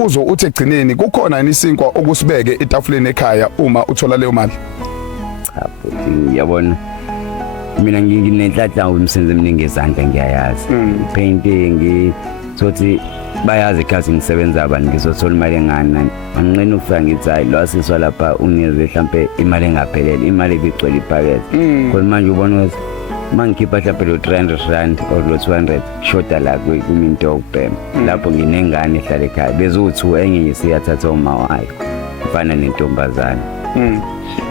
umbuzo uthi egcineni kukhona inisinkwa okusibeke etafuleni ekhaya uma uthola leyo mali. Cha futhi ngiyabona mina nginenhlanhla umsebenzi eminingi ezandla ngiyayazi painting sothi bayazi ikhathi ngisebenza abantu ngizothola imali engana anqena ukufika ngithi hayi lwasiswa lapha uneze mhlambe imali engaphelele imali ebigcwele iphakethe kodwa manje ubona ukuthi mangikhipha mhlambe lo 300 rand or lo 200 shoda la kuminto yokubhema lapho nginengane ehlala ekhaya bezu2 enye ngisiyathatha uma wayo mfana nentombazana.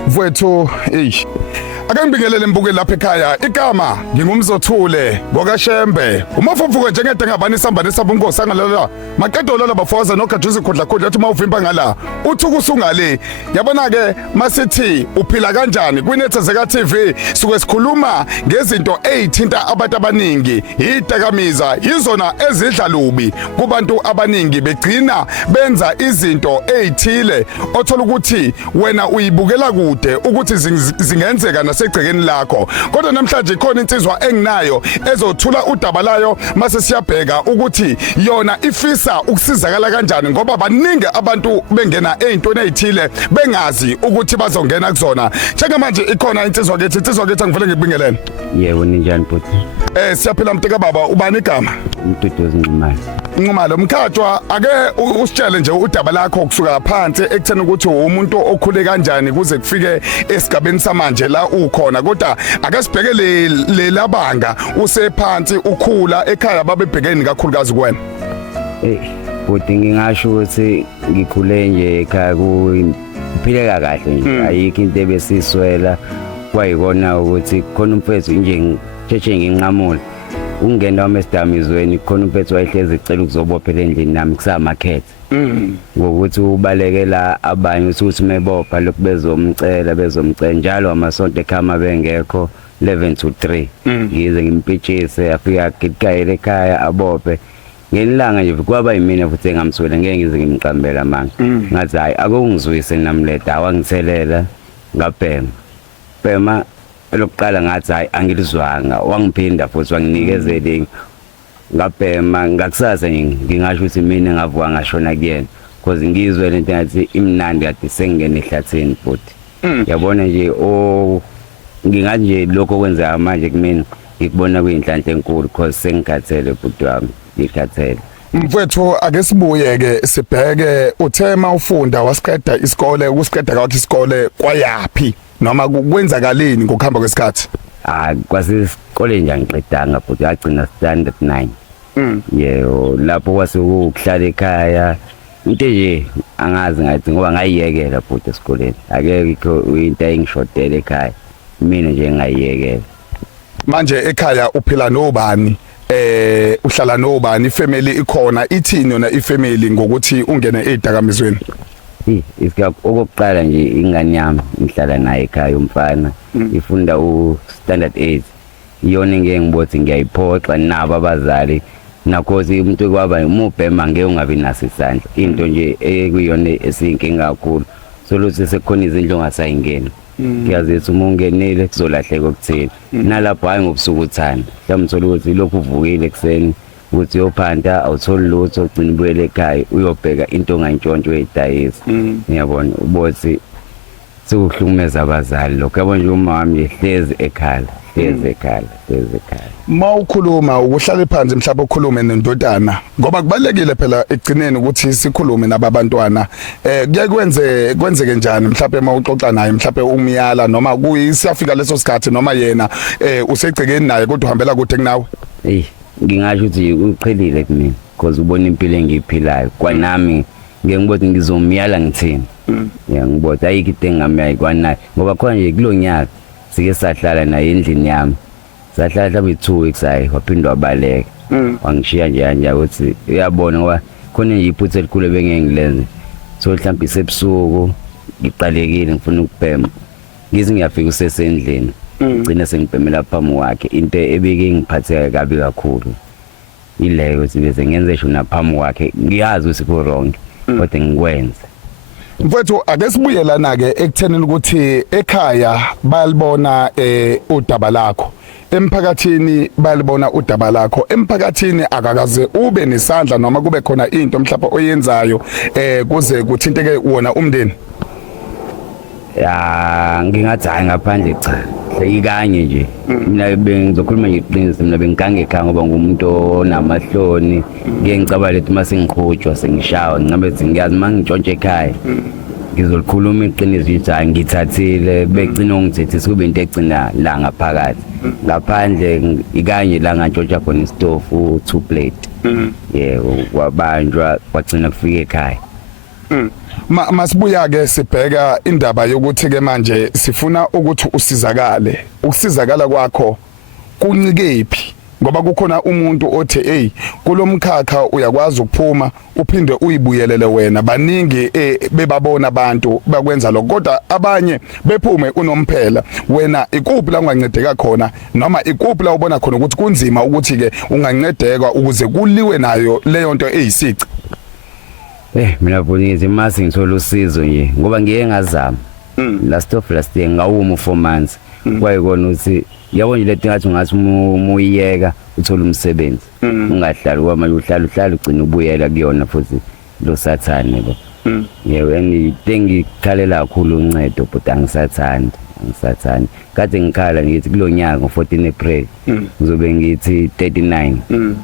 Mfowethu ake ngibingelele mbukeli lapha ekhaya igama ngingumzothule ngokaShembe umafufuke njengede ngabani isambane sabunkosi angalela maqedo lola bafoza nogajuza ikhudla khudla athi mawuvimba ngala uthi kusungale yabona ke masithi uphila kanjani kwinethezeka TV suke sikhuluma ngezinto ezithinta abantu abaningi idakamizwa izona ezidla lubi kubantu abaningi begcina benza izinto ezithile othola ukuthi wena uyibukela kude ukuthi zingenzeka nasegcekeni lakho kodwa namhlanje ikhona insizwa enginayo ezothula udaba layo mase siyabheka ukuthi yona ifisa ukusizakala kanjani ngoba baningi abantu bengena ezintweni ezithile bengazi ukuthi bazongena kuzona njengamanje ikhona insizwa kethi angivele ngibingelene. Yebo ninjani futhi? Siyaphila mteka baba ubani igama? Mduduzi Nxumalo. Nxumalo mkhatshwa ake usitshele nje udaba lakho kusuka phansi ekutheni ukuthi umuntu okhule kanjani kuze kufike esigabeni samanje la ukhona kodwa ake sibheke le labanga usephansi ukhula ekhaya babebhekeni kakhulukazi kuwena. Futhi ngingasho ukuthi ngikhule nje ekhaya kuphileka kahle nje ayikho into ebesiswela kwayikona ukuthi khona umfethu nje ngicheche nginqamula ungena wamesidamizweni khona umfethu wayehlezi ecela ukuzobophela endlini nami kusamakhethe ngokuthi ubalekela abanye ukuthi mebopha lokhu bezomcela njalo amasonto ekhama bengekho 11 to 3 ngize ngimpitshise afika gidikayele ekhaya abophe ngelanga nje kwaba yimina futhi engamswela ngeke ngize ngimqambela manje ngathi hayi akungizwise namleda awangithelela ngabhema lokuqala ngathi hayi angilizwanga wangiphinda futhi wanginikezele ngabhema ngakusasa ngingasho ukuthi mina ngavuka ngashona kuyena because ngizwe lento ngathi imnandi kade sengene ehlathini futhi yabona nje ngingathi nje lokho kwenza manje kumina ngikubona kuyinhlanhla enkulu because sengikhathele futhi wami ngikhathele. Mfowethu ake sibuye ke sibheke uthema ufunda wasiqeda isikole ukusiqeda kwakhe isikole kwayapi noma kwenzakaleni ngokuhamba kwesikhathi? Kwasisikole nje angiqedanga futhi agcina standard 9. Yebo lapho kwasekuhlala ekhaya into nje angazi ngathi ngoba ngayiyekela futhi esikoleni akekho into engishodela ekhaya mina nje ngayiyekela. Manje ekhaya uphila nobani? Uhlala nobani? Ifamily ikhona ithini yona ifamily ngokuthi ungene ezidakamizweni? Okokuqala nje ingane yami ngihlala naye ekhaya umfana ifunda standard 8 iyona ngeke ngibothi ngiyayiphoxa nabo abazali nakhozi umuntu kwaba umubhema ngeke ungabi naso isandla into nje ekuyona esiyinkinga kakhulu soluthi sekukhona izindlu ongasayingena ngiyazi ukuthi uma ungenile kuzolahleka okuthini nalapho hayi ngobusuku uthanda mhlawumbe uthola ukuthi lokhu uvukile ekseni ukuthi uyophanda awutholi lutho ugcina ubuyele ekhaya uyobheka into ongayintshontsho uyidayisa ngiyabona ubothi sikuhlukumeza abazali lokho yabo nje uma wami hlezi ekhaya mawukhuluma ukuhlala phansi mhlawumbe ukhulume nendodana ngoba kubalekile phela egcineni ukuthi sikhulume nabantwana kwenzeke njani mhlawumbe mawuxoxa naye mhlawumbe umyala noma kuyisiyafika leso sikhathi noma yena usegcekeni naye kodwa uhambela kude kunawe? Ngingasho ukuthi uqhelile kumina because ubona impilo engiyiphilayo kwanami ngeke ngibothi ngizomyala ngithini ngibothi ayikho into engamyayi kwanaye ngoba khona nje kulonyaka sike sahlala naye endlini yami sahlala mhlawumbe 2 weeks hayi waphindwa wabaleka wangishiya nje kanje ukuthi uyabona ngoba khona nje iphutha elikhulu bengengilenze so mhlawumbe isebusuku ngiqalekile ngifuna ukubhema ngize ngiyafika usesendlini ngcina sengibhemela phambi kwakhe into ebike ngiphatheka kabi kakhulu ileyo ukuthi bese ngenze shona phambi kwakhe ngiyazi ukuthi ku wrong kodwa ngikwenze Mfowethu ake sibuyelana ke ekuthenini ukuthi ekhaya bayalibona udaba lakho. Emphakathini bayalibona udaba lakho. Emphakathini akakaze ube nesandla noma kube khona into mhlawumbe oyenzayo kuze kuthinteke wona umndeni. Ya ngingathi hayi ngaphandle cha. Ikanye nje. Mina bengizokhuluma nje iqiniso mina bengigange ekhaya ngoba ngumuntu onamahloni. Ngeke ngicabale ukuthi mase ngiqhutshwa sengishawa ngabe ngiyazi mangitshontshe ekhaya. Ngizolikhuluma iqiniso ukuthi hayi ngithathile begcina ungithethisa kube into egcina la ngaphakathi. Ngaphandle ikanye la ngantshontsha khona istofu 2 plate. Yebo kwabanjwa kwagcina kufika ekhaya. Masibuya ke sibheka indaba yokuthi ke manje sifuna ukuthi usizakale. Ukusizakala kwakho kuncikephi ngoba kukhona umuntu othi hey kulomkhakha uyakwazi ukuphuma uphinde uyibuyelele wena. Baningi bebabona abantu bakwenza lokho kodwa abanye bephume unomphela. Wena ikuphi la ungancedeka khona noma ikuphi la ubona khona ukuthi kunzima ukuthi ke ungancedeka ukuze kuliwe nayo leyo nto eyisici. Mina Bonisi mase ngithola usizo nje ngoba ngiyeke ngazama. Last year ngawuma 4 months. Kwayikona ukuthi yabona le nto ngathi ungathi umuyeka uthola umsebenzi. Ungahlali kwamanje uhlala ugcina ubuyela kuyona futhi lo sathane lo. Yebo ngikhalela kakhulu uncedo but angisathandi. Kade ngikhala ngithi kulonyaka ngo14 April ngizobe ngithi 39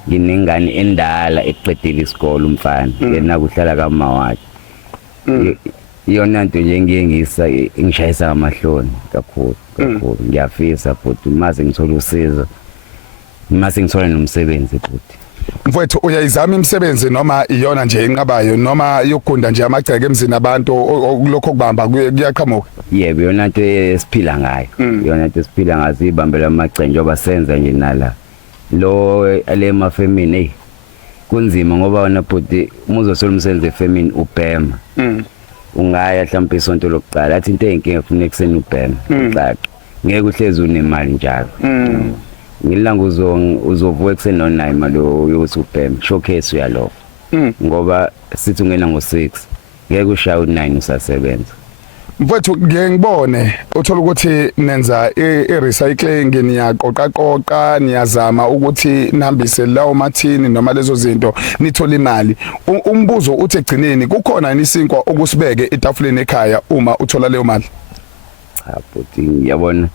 nginengane endala eqedile isikole umfana yena kuhlala kama wakhe yona nto nje ngiyengisa ngishayisa ngamahloni kakhulu ngiyafisa futhi mase ngithola usizo mase ngithola nomsebenzi futhi. Mfowethu uyayizama imisebenzi noma iyona nje enqabayo noma yokugunda nje amagceke emzini abantu lokho kubamba kuyaqhamuka? Yebo yona into esiphila ngayo. Yona into esiphila ngayo ibambela amagceke njengoba senza nje nala. Lo ale mafemini kunzima ngoba wona futhi umuzosola umsebenzi efemini ubhema. Ungaya mhlawumbe isonto lokuqala athi into eyinkinga kufanele kuseni ubhema. Xaxa. Ngeke uhlezi unemali njalo. Ngilanga uzovuka ekseni no9 imali yokuthi ubhema showcase uyalofa ngoba sithi ungena ngo6 ngeke ushaya u9 usasebenza. Mfowethu ngeke ngibone uthola ukuthi nenza i-recycling niyaqoqa niyazama ukuthi nihambise lawo mathini noma lezo zinto nithola imali. Umbuzo uthi egcineni kukhona isinkwa okusibeke etafuleni ekhaya uma uthola leyo mali? Cha futhi ngiyabona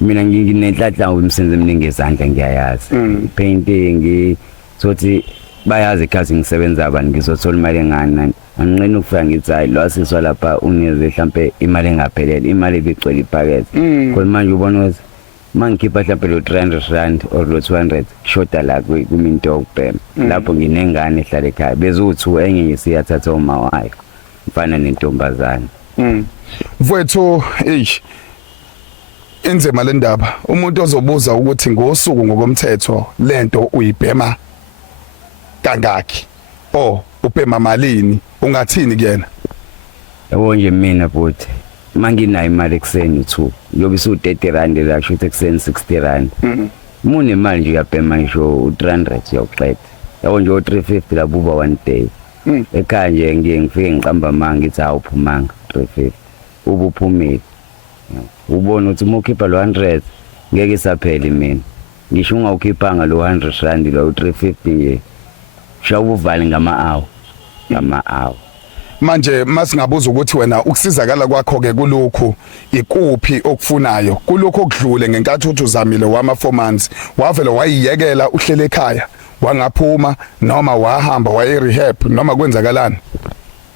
mina nginenhlanhla umsebenzi eminingi ezandla ngiyayazi. Painting sothi bayazi ikhazi ngisebenza abantu ngizothola imali engani anqena ukufika ngithi hayi lo asiswa lapha uneze mhlambe imali engaphelele imali ebigcwele iphakethe kodwa manje ubona ukuthi mangikhipha mhlambe lo 300 rand or lo 200 shoda la kuminto yokubhema lapho nginengane ehlala ekhaya bezuthi enye ngisiyathatha uma wayo mfana nentombazana. Mfowethu inzima le ndaba umuntu ozobuza ukuthi ngosuku ngokomthetho lento uyibhema kangaki ubhema malini ungathini kuyena? Yabo nje mina futhi manginayo imali ekseni 2 yobe su 30 rand la kusho ekseni 60 rand. Mune imali nje uyabhema ngisho u300 yokuqeda. Yabo nje u350 la buba 1 day. Ekhaya nje ngifike ngiqamba manga ngithi awuphumanga 350 ubuphumile. Ubona ukuthi umukhipha lo 100 ngeke isaphele mina. Ngisho ungawukhiphanga lo 100 rand lo 350 nje. Shawuvale ngama-hour. Manje masingabuza ukuthi wena ukusizakala kwakho ke kulokhu ikuphi okufunayo kulokho okudlule ngenkathi uthi uzamile wama 4 months wavela wayiyekela uhlele ekhaya wangaphuma noma wahamba waye rehab noma kwenzakalani?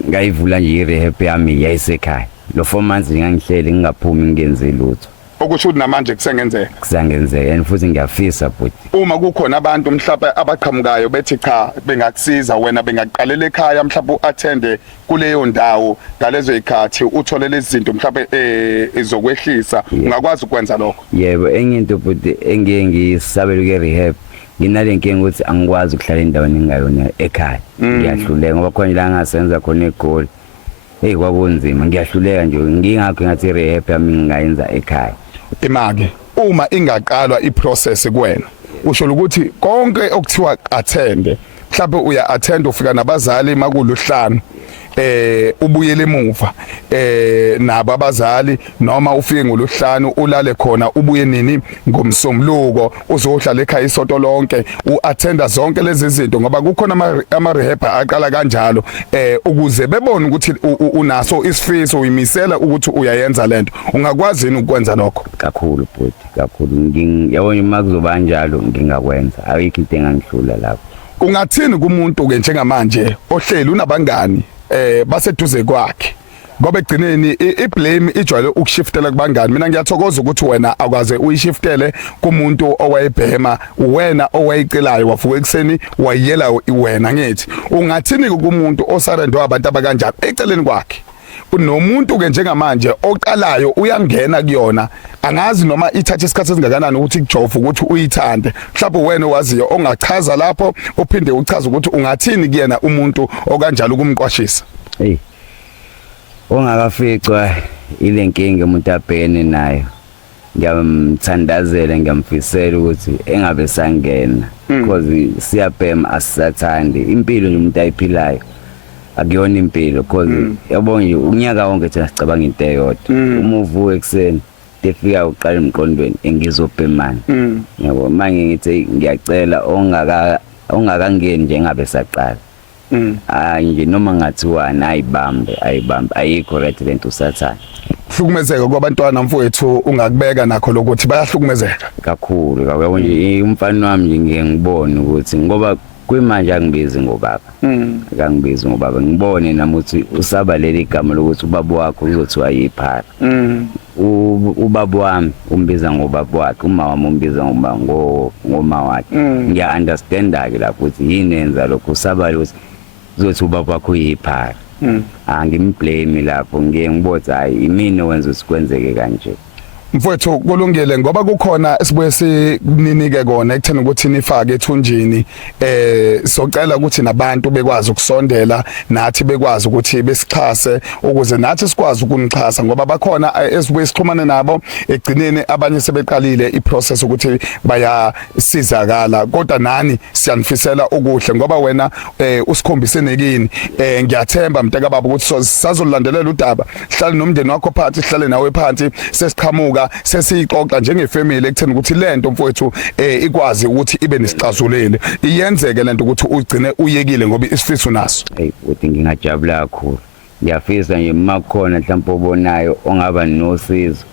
Ngayivula nje i-rehab yami yayisekhaya. Lo 4 months ngangihlele ngingaphumi ngenze lutho. Okusho ukuthi namanje kusengenzeka and futhi ngiyafisa futhi. Uma kukhona abantu mhlawumbe abaqhamukayo bethi cha bengakusiza wena bengaqalela ekhaya mhlawumbe uattende kuleyo ndawo ngalezo ikhathi uthole lezi zinto mhlawumbe izokwehlisa ungakwazi ukwenza lokho? Yebo enye into futhi engeke ngisabele ke rehab nginale nkinga ukuthi angikwazi ukuhlala endaweni engayona ekhaya. Ngiyahluleka ngoba khona la ngasenza khona egoli. Kwakunzima ngiyahluleka nje ngingakho ngathi rehab yami ngingayenza ekhaya. Imake uma ingaqalwa iprocess kuwena usho ukuthi konke okuthiwa attend mhlawumbe uya attend ufika nabazali makuluhlanu ubuyele emuva nabo abazali noma ufike ngolosihlanu ulale khona ubuye nini ngomsombuluko uzohlala ekhaya isonto lonke uattenda zonke lezi zinto ngoba kukhona ama rehab aqala kanjalo ukuze bebone ukuthi unaso isifiso uyimisela ukuthi uyayenza lento ungakwazi ukwenza lokho kakhulu bhuti kakhulu yabona uma kuzoba kanjalo ngingakwenza ayikho into engangihlula lapho ungathini kumuntu ke njengamanje ohleli unabangani baseduze kwakhe ngoba egcineni iblame ijwayele ukushiftela kubangani mina ngiyathokoza ukuthi wena akwaze uyishiftele kumuntu owayebhema wena owayicelayo wavuka ekseni wayela wena ngithi ungathini kumuntu osarendwa abantu abakanjalo eceleni kwakhe unomuntu ke njengamanje oqalayo uyangena kuyona angazi noma ithatha isikhathi esingakanani ukuthi kujova ukuthi uyithande mhlawumbe wena owaziyo ongachaza lapho uphinde uchaza ukuthi ungathini kuyena umuntu okanjalo ukumqwashisa hey ongakaficwa ile nkinga umuntu abhekene nayo ngiyamthandazela ngiyamfisela ukuthi engabe sangena because siyabhema asisathandi impilo nje umuntu ayiphilayo akuyona impilo because yabona nje unyaka wonke thina sicabanga into eyodwa uma uvuka ekseni defika uqala emqondweni engizobhemana yabo manje ngithi ngiyacela ongakangeni nje engabe saqala nje noma ngathiwani ayibambe ayikho right lento usathana hlukumezeka kwabantwana mfowethu ungakubeka nakho lokuthi bayahlukumezeka kakhulu yabo nje umfana wami nje ngiyengibona ukuthi ngoba kwimanje angibizi ngoBaba akangibizi ngoBaba ngibone nami ukuthi usaba leli igama lokuthi ubaba wakho uzothiwa yiphara ubaba wami umbiza ngoBaba wakhe uma wami umbiza ngoma wakhe ngiya understand ke lapho ukuthi yini enza lokho usaba ukuthi uzothi ubaba wakho yiphara angimblame lapho ngiyengibotha hayi imini owenza usikwenzeke kanje mfowethu kulungile ngoba kukhona sibuye sininike kona ekutheni ukuthi nifake ethunjini socela ukuthi nabantu bekwazi ukusondela nathi bekwazi ukuthi besixhase ukuze nathi sikwazi ukunixhasa ngoba bakhona esibuye sixhumane nabo egcineni abanye sebeqalile iprocess ukuthi bayasizakala kodwa nani siyanifisela okuhle ngoba wena usikhombise nekini ngiyathemba mntaka baba ukuthi sazolandelela udaba hlale nomndeni wakho phansi hlale nawe phansi sesiqhamuka sesixoxa njengefamily ekutheni ukuthi lento mfowethu ikwazi ukuthi ibe nesicazulelo iyenzeke lento ukuthi ugcine uyekile ngoba isifiso naso hey uthi ngingajabula kakhulu ngiyafisa nje makhona mhlawumbe obonayo ongaba nosizo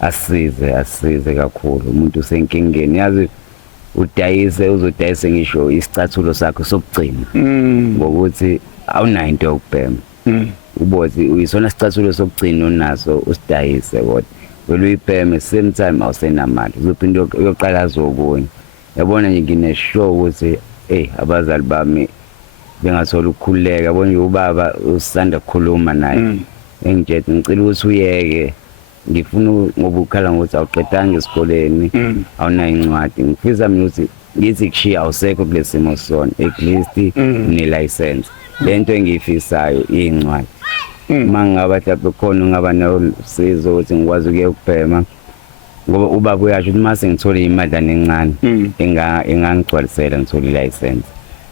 asize kakhulu umuntu usenkingeni yazi uzodayise ngisho isicathulo sakho sokugcina ngokuthi awunayo into yokubhema ubothi uyisona isicathulo sokugcina onaso usidayise kodwa uyibheme same time awusenamali uzophinda uyoqala azokunye yabona nje ngineshow ukuthi abazali bami bengathola ukukhuleka yabona nje ubaba usanda ukukhuluma naye engitshela ngicela ukuthi uyeke ngifuna ngoba ukhala ngokuthi awuqedanga esikoleni awunayo incwadi ngifisa mina ukuthi ngithi kushiya awusekho kulesimo sona at least ne-license lento engiyifisayo incwadi mangaba mhlawumbe khona ungaba nosizo ukuthi ngikwazi ukuyobhema ngoba ubaba uyasho ukuthi mase ngithola imadlana encane engangigcwalisela ngithola i-license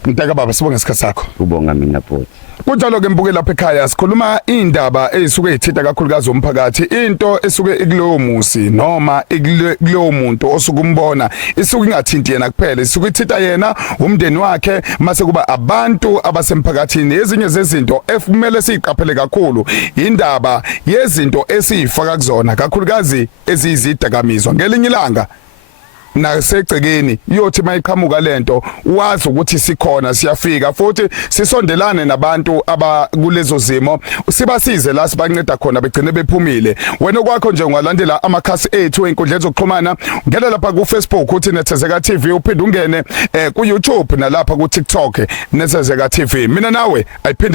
mntaka baba sibonge isikhathi sakho ubonga mina bhuti kunjalo ke mbuke lapha ekhaya sikhuluma indaba ezisuke ezithinta kakhulukazi umphakathi into esuke ikulowo musi noma ikulowo muntu osuke umbona isuke ingathinti yena kuphela isuke ithinta yena umndeni wakhe mase kuba abantu abasemphakathini ezinye zezinto ekumele siqaphele kakhulu indaba yezinto esifaka kuzona kakhulukazi eziyizidakamizwa ngelinye ilanga nasegcekeni yothi mayiqhamuka lento wazi ukuthi sikhona siyafika futhi sisondelane nabantu abakulezo zimo sibasize la sibanceda khona begcine bephumile wena kwakho nje ungalandela amakhasi ethu einkundleni zokuxhumana ngena lapha ku Facebook uthi Nethezeka TV uphinde ungene ku YouTube nalapha ku TikTok Nethezeka TV mina nawe ayiphinde